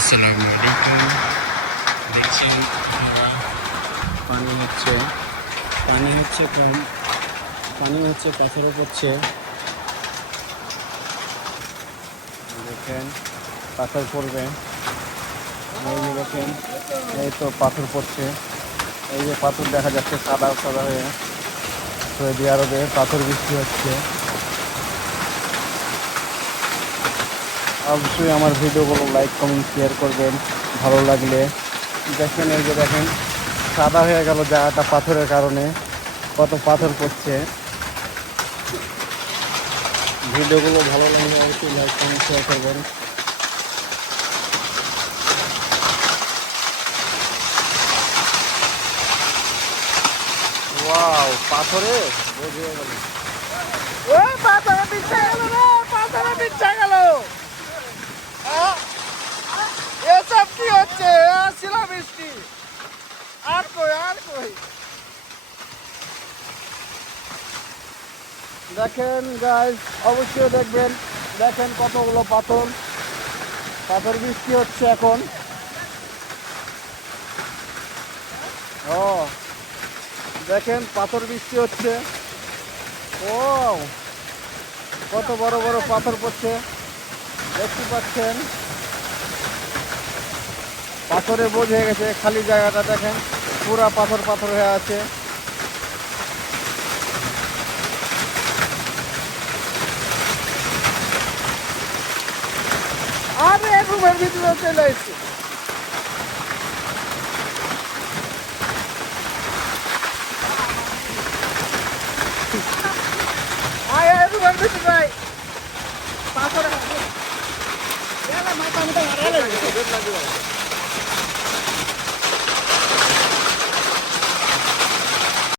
আসসালামু আলাইকুম। দেখছেন আপনারা পানি হচ্ছে কম, পানি হচ্ছে পাথরও পড়ছে। দেখেন পাথর পড়বে, এই যে দেখেন, এই তো পাথর পড়ছে। এই যে পাথর দেখা যাচ্ছে সাদা সাদা হয়ে। সৌদি আরবে পাথর বৃষ্টি হচ্ছে। অবশ্যই আমার ভিডিওগুলো লাইক কমেন্ট শেয়ার করবেন ভালো লাগলে। দেখেন এই যে দেখেন সাদা হয়ে গেল জায়গাটা পাথরের কারণে, কত পাথর পড়ছে। ভিডিওগুলো ভালো লাগলে অবশ্যই লাইক কমেন্ট শেয়ার করবেন। ওয়াও, পাথরে বুঝে গেল, ওই পাথরে পিচ্ছা গেল রে, পাথরে পিচ্ছা গেল। এসব কি হচ্ছে? শিলাবৃষ্টি আর কই আর কই। দেখেন গাইস, অবশ্যই দেখবেন। দেখেন কতগুলো পাথর, পাথর বৃষ্টি হচ্ছে এখন। ও দেখেন পাথর বৃষ্টি হচ্ছে। ও কত বড় বড় পাথর পড়ছে দেখতে পাচ্ছেন। পাথরে বোঝ হয়ে গেছে, খালি জায়গাটা দেখেন পুরা পাথর পাথর হয়ে আছে। আরে রুমের ভিতরে চলে এসছে। আয় রুমের ভিতরে পাথর মাথা মাথা